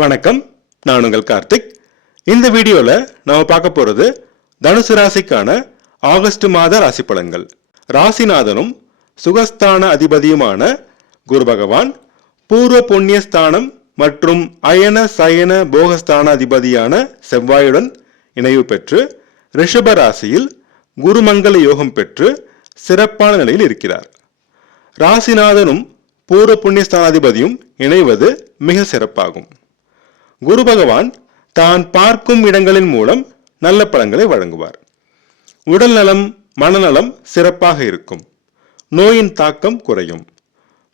வணக்கம், நான் உங்கள் கார்த்திக். இந்த வீடியோல நாம பார்க்க போறது தனுசு ராசிக்கான ஆகஸ்ட் மாத ராசி பலன்கள். ராசிநாதனும் சுகஸ்தான அதிபதியுமான குரு பகவான் பூர்வ புண்ணிய ஸ்தானம் மற்றும் அயன சயன போகஸ்தான அதிபதியான செவ்வாயுடன் இணைவு பெற்று ரிஷப ராசியில் குருமங்கள யோகம் பெற்று சிறப்பான நிலையில் இருக்கிறார். ராசிநாதனும் பூர்வ புண்ணிய ஸ்தானாதிபதியும் இணைவது மிக சிறப்பாகும். குரு பகவான் தான் பார்க்கும் இடங்களின் மூலம் நல்ல பலன்களை வழங்குவார். உடல் நலம் மனநலம் சிறப்பாக இருக்கும். நோயின் தாக்கம் குறையும்.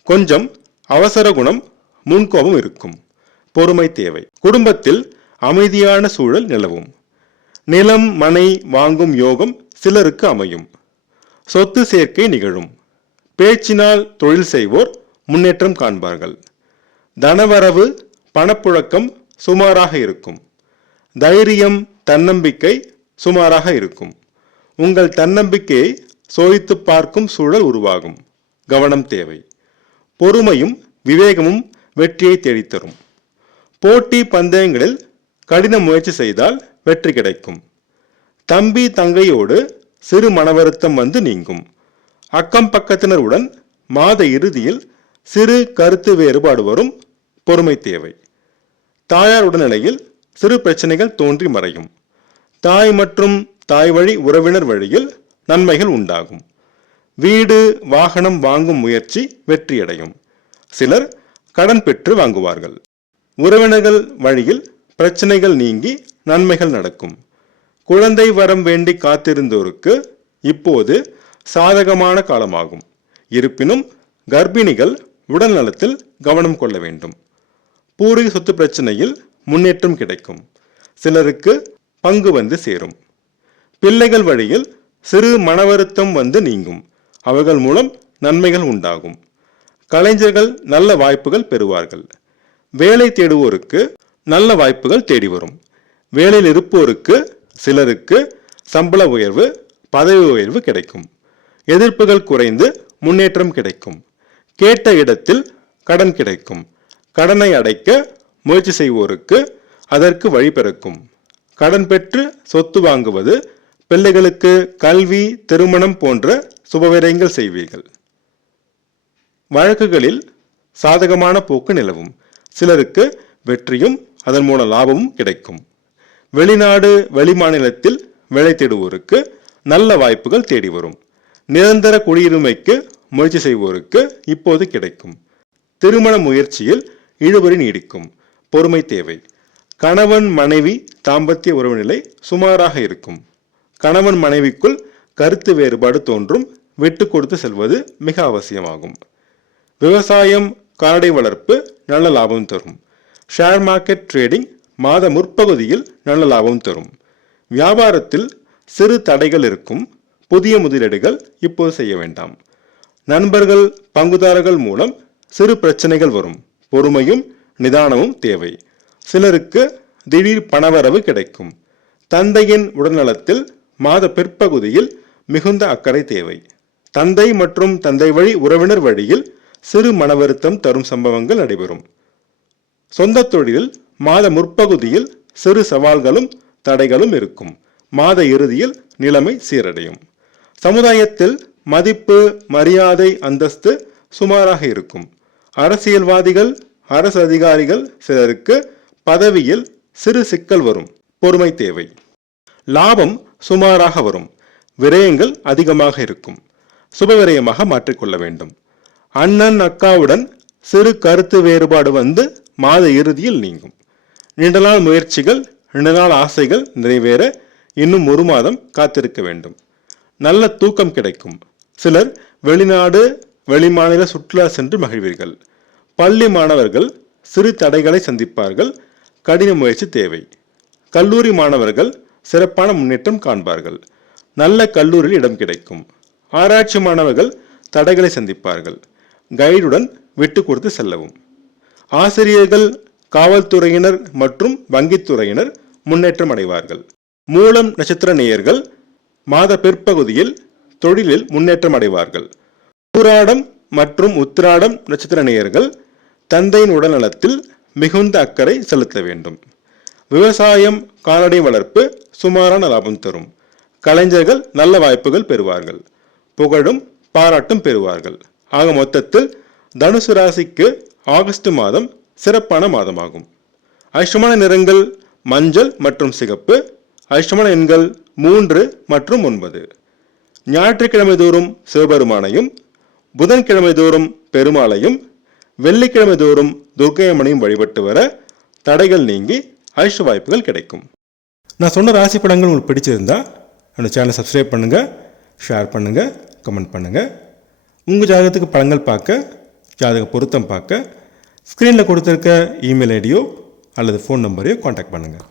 கொஞ்சம் அவசர குணம் முன்கோபம் இருக்கும். பொறுமை தேவை. குடும்பத்தில் அமைதியான சூழல் நிலவும். நிலம் மனை வாங்கும் யோகம் சிலருக்கு அமையும். சொத்து சேர்க்கை நிகழும். பேச்சினால் தொழில் செய்வோர் முன்னேற்றம் காண்பார்கள். தனவரவு பணப்புழக்கம் சுமாராக இருக்கும். தைரியம் தன்னம்பிக்கை சுமாராக இருக்கும். உங்கள் தன்னம்பிக்கையை சோதித்து பார்க்கும் சூழல் உருவாகும். கவனம் தேவை. பொறுமையும் விவேகமும் வெற்றியை தேடித்தரும். போட்டி பந்தயங்களில் கடின முயற்சி செய்தால் வெற்றி கிடைக்கும். தம்பி தங்கையோடு சிறு மனவருத்தம் வந்து நீங்கும். அக்கம் பக்கத்தினருடன் மாத இறுதியில் சிறு கருத்து வேறுபாடு வரும். பொறுமை தேவை. தாயார் உடல்நிலையில் சிறு பிரச்சனைகள் தோன்றி மறையும். தாய் மற்றும் தாய் வழி உறவினர் வழியில் நன்மைகள் உண்டாகும். வீடு வாகனம் வாங்கும் முயற்சி வெற்றியடையும். சிலர் கடன் பெற்று வாங்குவார்கள். உறவினர்கள் வழியில் பிரச்சனைகள் நீங்கி நன்மைகள் நடக்கும். குழந்தை வரம் வேண்டி காத்திருந்தோருக்கு இப்போது சாதகமான காலமாகும். இருப்பினும் கர்ப்பிணிகள் உடல் நலத்தில் கவனம் கொள்ள வேண்டும். பூர்வீக சொத்து பிரச்சனையில் முன்னேற்றம் கிடைக்கும். சிலருக்கு பங்கு வந்து சேரும். பிள்ளைகள் வழியில் சிறு மனவருத்தம் வந்து நீங்கும். அவர்கள் மூலம் நன்மைகள் உண்டாகும். கலைஞர்கள் நல்ல வாய்ப்புகள் பெறுவார்கள். வேலை தேடுவோருக்கு நல்ல வாய்ப்புகள் தேடி வரும். வேலையில் இருப்போருக்கு சிலருக்கு சம்பள உயர்வு பதவி உயர்வு கிடைக்கும். எதிர்ப்புகள் குறைந்து முன்னேற்றம் கிடைக்கும். கேட்ட இடத்தில் கடன் கிடைக்கும். கடனை அடைக்க முயற்சி செய்வோருக்கு அதற்கு வழி பிறக்கும். கடன் பெற்று சொத்து வாங்குவது, பிள்ளைகளுக்கு கல்வி திருமணம் போன்ற சுபவிரயங்கள் செய்வீர்கள். வழக்குகளில் சாதகமான போக்கு நிலவும். சிலருக்கு வெற்றியும் அதன் மூலம் லாபமும் கிடைக்கும். வெளிநாடு வெளிமாநிலத்தில் வேலை தேடுவோருக்கு நல்ல வாய்ப்புகள் தேடி வரும். நிரந்தர குடியுரிமைக்கு முயற்சி செய்வோருக்கு இப்போது கிடைக்கும். திருமண முயற்சியில் இழுபறி நீடிக்கும். பொறுமை தேவை. கணவன் மனைவி தாம்பத்திய உறவு நிலை சுமாராக இருக்கும். கணவன் மனைவிக்குள் கருத்து வேறுபாடு தோன்றும். விட்டு கொடுத்து செல்வது மிக அவசியமாகும். விவசாயம் கால்நடை வளர்ப்பு நல்ல லாபம் தரும். ஷேர் மார்க்கெட் ட்ரேடிங் மாத முற்பகுதியில் நல்ல லாபம் தரும். வியாபாரத்தில் சிறு தடைகள் இருக்கும். புதிய முதலீடுகள் இப்போது செய்ய வேண்டாம். நண்பர்கள் பங்குதாரர்கள் மூலம் சிறு பிரச்சனைகள் வரும். பொறுமையும் நிதானமும் தேவை. சிலருக்கு திடீர் பணவரவு கிடைக்கும். தந்தையின் உடல்நலத்தில் மாத பிற்பகுதியில் மிகுந்த அக்கறை தேவை. தந்தை மற்றும் தந்தை வழி உறவினர் வழியில் சிறு மனவருத்தம் தரும் சம்பவங்கள் நடைபெறும். சொந்த தொழிலில் மாத முற்பகுதியில் சிறு சவால்களும் தடைகளும் இருக்கும். மாத இறுதியில் நிலைமை சீரடையும். சமுதாயத்தில் மதிப்பு மரியாதை அந்தஸ்து சுமாராக இருக்கும். அரசியல்வாதிகள் அரசு அதிகாரிகள் சிலருக்கு பதவியில் சிறு சிக்கல் வரும். பொறுமை தேவை. லாபம் சுமாராக வரும். விரயங்கள் அதிகமாக இருக்கும். சுபவிரயமாக மாற்றிக்கொள்ள வேண்டும். அண்ணன் அக்காவுடன் சிறு கருத்து வேறுபாடு வந்து மாத இறுதியில் நீங்கும். நீண்ட நாள் முயற்சிகள் நீண்ட நாள் ஆசைகள் நிறைவேற இன்னும் 1 மாதம் காத்திருக்க வேண்டும். நல்ல தூக்கம் கிடைக்கும். சிலர் வெளிநாடு வெளிமாநில சுற்றுலா சென்று மகிழ்வீர்கள். பள்ளி மாணவர்கள் சிறு தடைகளை சந்திப்பார்கள். கடின முயற்சி தேவை. கல்லூரி மாணவர்கள் சிறப்பான முன்னேற்றம் காண்பார்கள். நல்ல கல்லூரியில் இடம் கிடைக்கும். ஆராய்ச்சி மாணவர்கள் தடைகளை சந்திப்பார்கள். கைடுடன் விட்டு கொடுத்து செல்லவும். ஆசிரியர்கள் காவல்துறையினர் மற்றும் வங்கித்துறையினர் முன்னேற்றம் அடைவார்கள். மூலம் நட்சத்திர நேயர்கள் மாத பிற்பகுதியில் தொழிலில் முன்னேற்றம் அடைவார்கள். பூராடம் மற்றும் உத்திராடம் நட்சத்திர நேயர்கள் தந்தையின் உடல்நலத்தில் மிகுந்த அக்கறை செலுத்த வேண்டும். விவசாயம், கால்நடை வளர்ப்பு சுமாரான லாபம் தரும். கலைஞர்கள் நல்ல வாய்ப்புகள் பெறுவார்கள். புகழும் பாராட்டும் பெறுவார்கள். ஆக மொத்தத்தில் தனுசு ராசிக்கு ஆகஸ்ட் மாதம் சிறப்பான மாதமாகும். அதிர்ஷ்டமான நிறங்கள் மஞ்சள் மற்றும் சிகப்பு. அதிர்ஷ்டமான எண்கள் 3 மற்றும் 9. ஞாயிற்றுக்கிழமை தோறும் சிவபெருமானையும், புதன்கிழமை தோறும் பெருமாளையும், வெள்ளிக்கிழமை தோறும் துர்க்கையம்மனையும் வழிபட்டு வர தடைகள் நீங்கி அதிர்ஷ்ட வாய்ப்புகள் கிடைக்கும். நான் சொன்ன ராசி படங்கள் உங்களுக்கு பிடிச்சிருந்தா என்னோட சேனலை சப்ஸ்கிரைப் பண்ணுங்கள், ஷேர் பண்ணுங்கள், கமெண்ட் பண்ணுங்கள். உங்கள் ஜாதகத்துக்கு படங்கள் பார்க்க, ஜாதக பொருத்தம் பார்க்க ஸ்க்ரீனில் கொடுத்துருக்க இமெயில் ஐடியோ அல்லது ஃபோன் நம்பரையோ காண்டாக்ட் பண்ணுங்கள்.